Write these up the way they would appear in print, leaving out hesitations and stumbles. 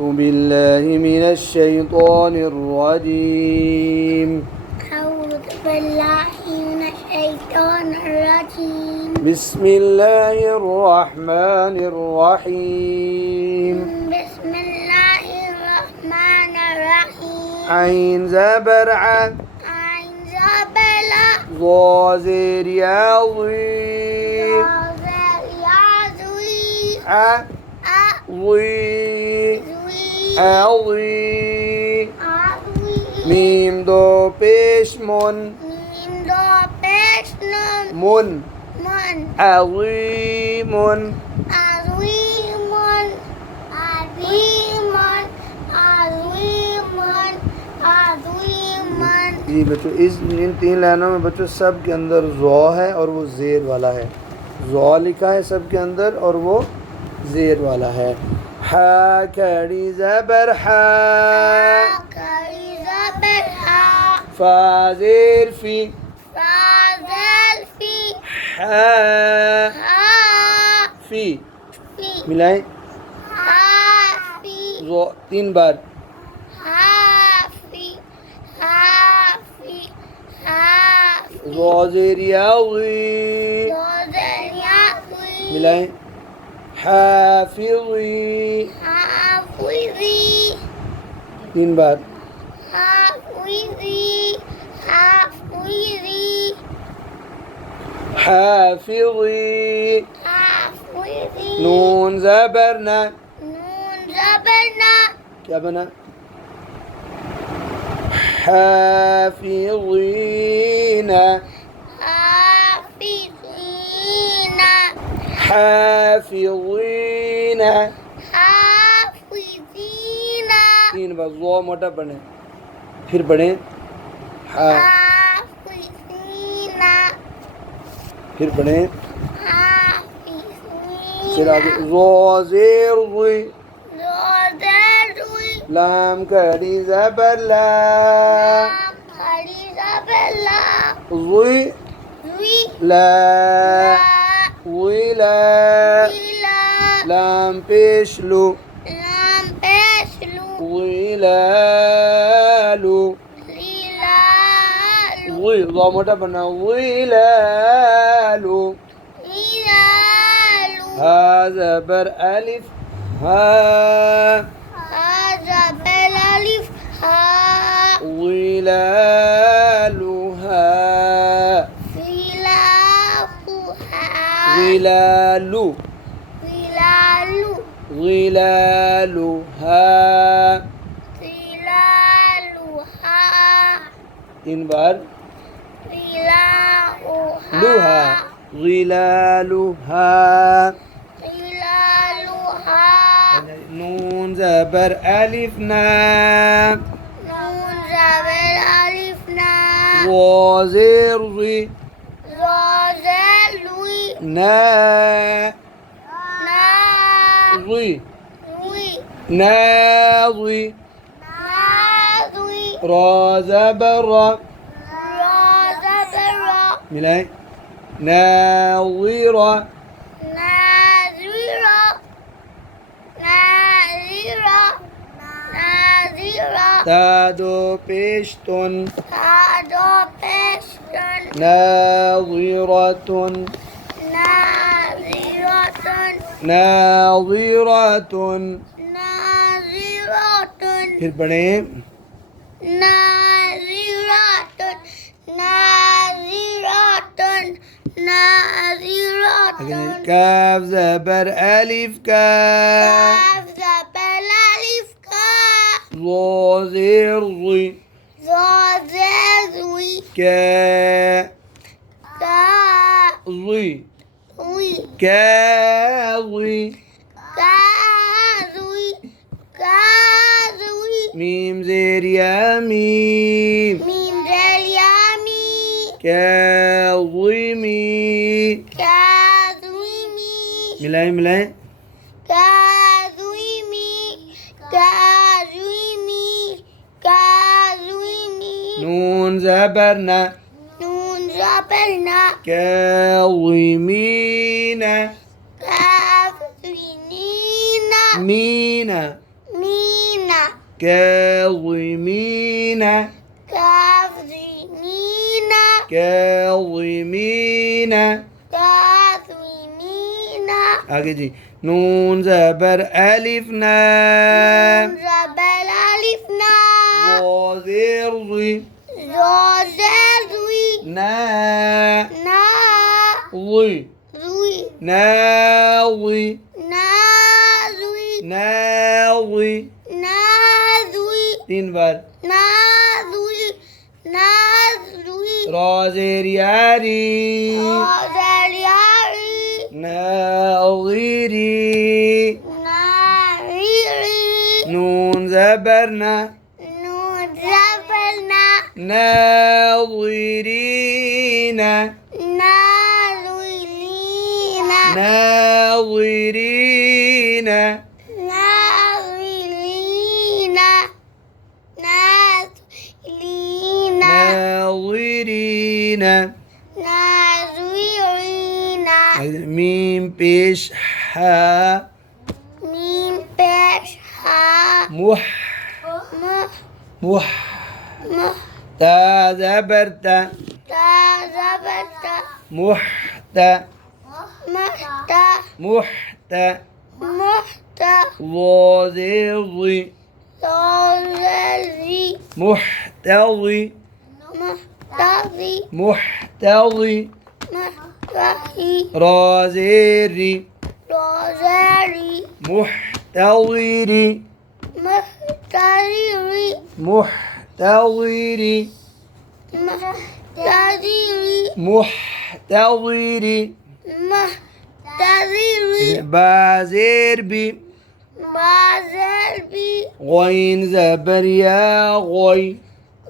بالله من الشيطان الرجيم. أعوذ بالله من الشيطان الرجيم. بسم الله الرحمن الرحيم. بسم الله الرحمن الرحيم. عين زبر ع عين زبل ظا زير يا ضي يعزوي ع ضي عظي ميم دو پیش من ميم دو پیش نون من من عظيم عظيم عظيم عظيم عظيم. जी बच्चों इस इन 3 लाइनों में बच्चों सब के अंदर ज़ौ है और वो ज़ेर वाला है। ज़ौ लिखा है सब के अंदर और वो ज़ेर वाला है। हा खड़ी ज़बर हा करी ज़बर हा फा ज़ेर फी फाज़ल फी हा हा फी फी मिलाएं हा फी ज़ौ 3 बार हा फी हा फी हा ज़ौ ज़ेर या ज़ी दो ज़रिया हुई मिलाएं हाफिज़ी हाफ़िज़ी 3 बार हाफ़िज़ी हाफ़िज़ी हाफिज़ी हाफ़िज़ी. नून ज़बरना नून ज़बरना क्या बना हाफिज़ीना हाफ़िज़ीना हाफिज़ीना हाफ़िज़ीना 3 बार ज़ो मोटा पढ़ें फिर पढ़ें हा हाफ़िज़ीना फिर पढ़ें हाफ़िज़ीना. फिर आगे ज़ो ज़ेर ज़ी ज़ोज़रुई लाम कड़ी ज़बर ला नाम खड़ी ज़बला ज़ी ज़ुई ला ला विला ज़िला लाम पेश लू नाम पेशलू विलालू लीलालू वी ज़ा मोटा बना विलालू लीलालू. हा ज़बर अलिफ हा हाज़ा बेलालिफ हा विलालुहा ज़िलाफु हा विलालू ज़िलालू विलालुहा ज़िलालू हा 3 बार ज़िलालू लुहा विलालुहा ज़िलालू हा. नून ज़बर अलिफ ना नून ज़बर अलिफ ना ज़ा ज़ेर ज़ी ज़ोज़लुई ना ना ज़ी रुई ना ज़ी नाज़ुई रा ज़बर रा रोज़बरा मिलाएं नाज़िरा नाज़िरा नाज़िरा नाज़िरा. तादो पेशतुन तादो पेशतन नाज़िरतुन नाज़िरतन नाज़िरतुन नाज़िरतन फिर पढ़ें नाज़िरतन नाज़िरतन नाज़िरतन. काफ ज़बर अलिफ का काफ ज़बर अलिफ का ज़ा ज़ेर ज़ी ज़ोज़लुई का का ज़ी उई का ज़ी काज़ुई काज़ुई. मीम ज़ेर या मीम मीम ज़लियामी काज़िमी काज़ुईमी मिलाएं मिलाएं काज़ुईमी काज़ुईमी काज़ुईमी. नून ज़बर ना नून ज़बरना काज़िमीना काफ़िनीना मीना मी كاظمين كاظمين كاظمين كاظمين आगे जी नून ज़बर अलिफ ना زبر ألف نا ज़ेर ज़ी زوزر زوي ना نا ज़ी زوي ना ज़ी نا زوي ना ज़ी نا زوي 3 बार نا زوي نا زوي रा ज़ेर यारी زوزر ياري नाज़िरी ناريري नून ज़बरना نون زبرنا ناظرين ناظرين ناظرين ناظرين ناظرين ناظرين ناظرين ميم بيش حا ميم بش ها مح مح مح مح تا زبرت تا زبرت محت محت محت محت ضازي زوزري محتضي محتضي محتضي محتضي رازيري روزري محتضري محتضري محتضري محتضري محتضري محتضري بازير بي بازربي غين زبر يا غي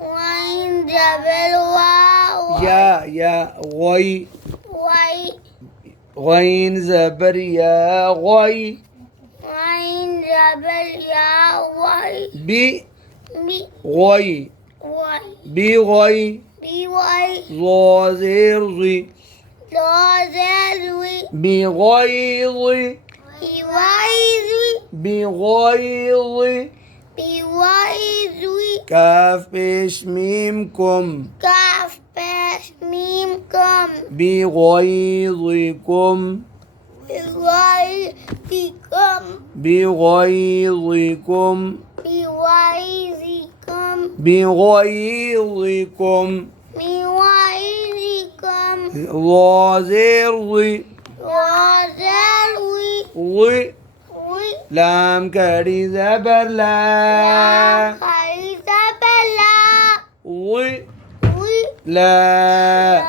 وين جبل واو يا غي وي غين زبر يا غي وين جبل يا وي بي بي غي وي بي غي بي وي ضازير زي روزري بغيظ بيويزي بغيظ بيويزي كاف بيش ميمكم كاف باش ميمكم بغيظكم بيويزكم بغيظكم بيويزكم بغيظكم بيويزكم ضازير روزري وي لام كري زبر لا خريطة بلا وي وي لا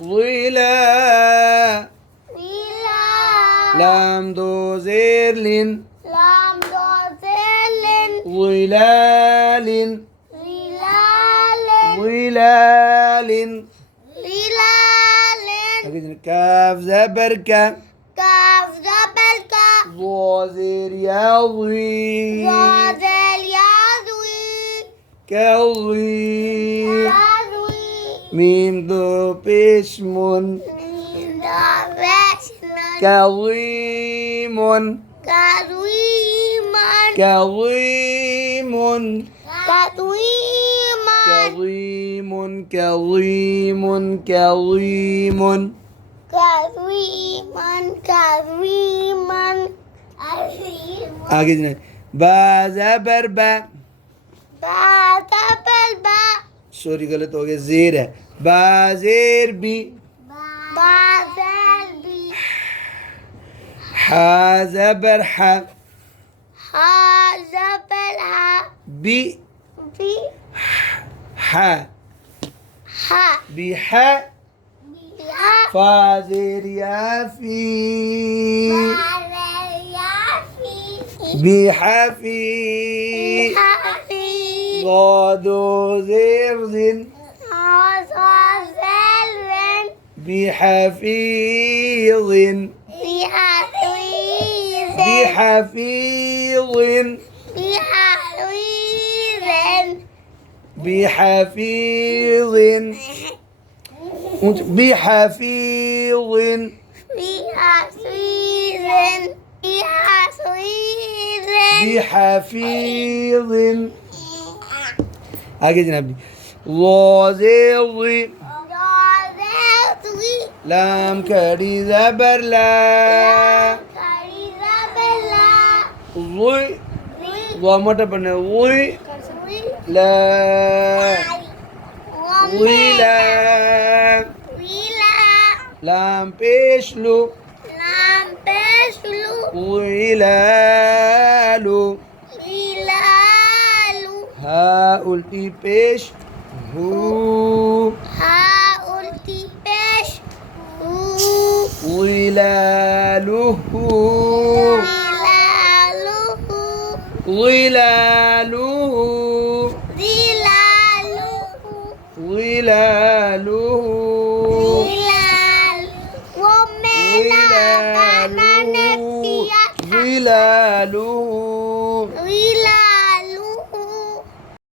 وي لا ويلا لام دو زير لين لام دوزلن ظلال ظلال ظلال ظلال كاف زبر كا كاف زبر كا ضو زير يا ضي زوزل يازوي كضي يازوي ميم دو بشمون من دابشنا كظيم كظيما كظيم كظيما كظيم كظيم كظيم كظيما كظيما आगे जी बा ज़बर बा بعد بالباء सॉरी गलत हो गया जेर है बा जेर बी بعد البي हा ज़बर हा هذا بلها बी بي हा ها बी हा بها फा जेर या फी بحفي بحفي ضاد زر زن عصا بحفيظ بحفيظ بحفيظ بحفيظ بحفيظ بحفيظ بحفيظ بحفيظ بحفيظ आगे जनाब जी ज़ी लाम कड़ी ज़बर ला ज़ मोटा पढ़ना ला ला लाम पेश लू विलालू हा उल्टी पेश हू विलालुहु विलालुहु विलालुहु विलालुहु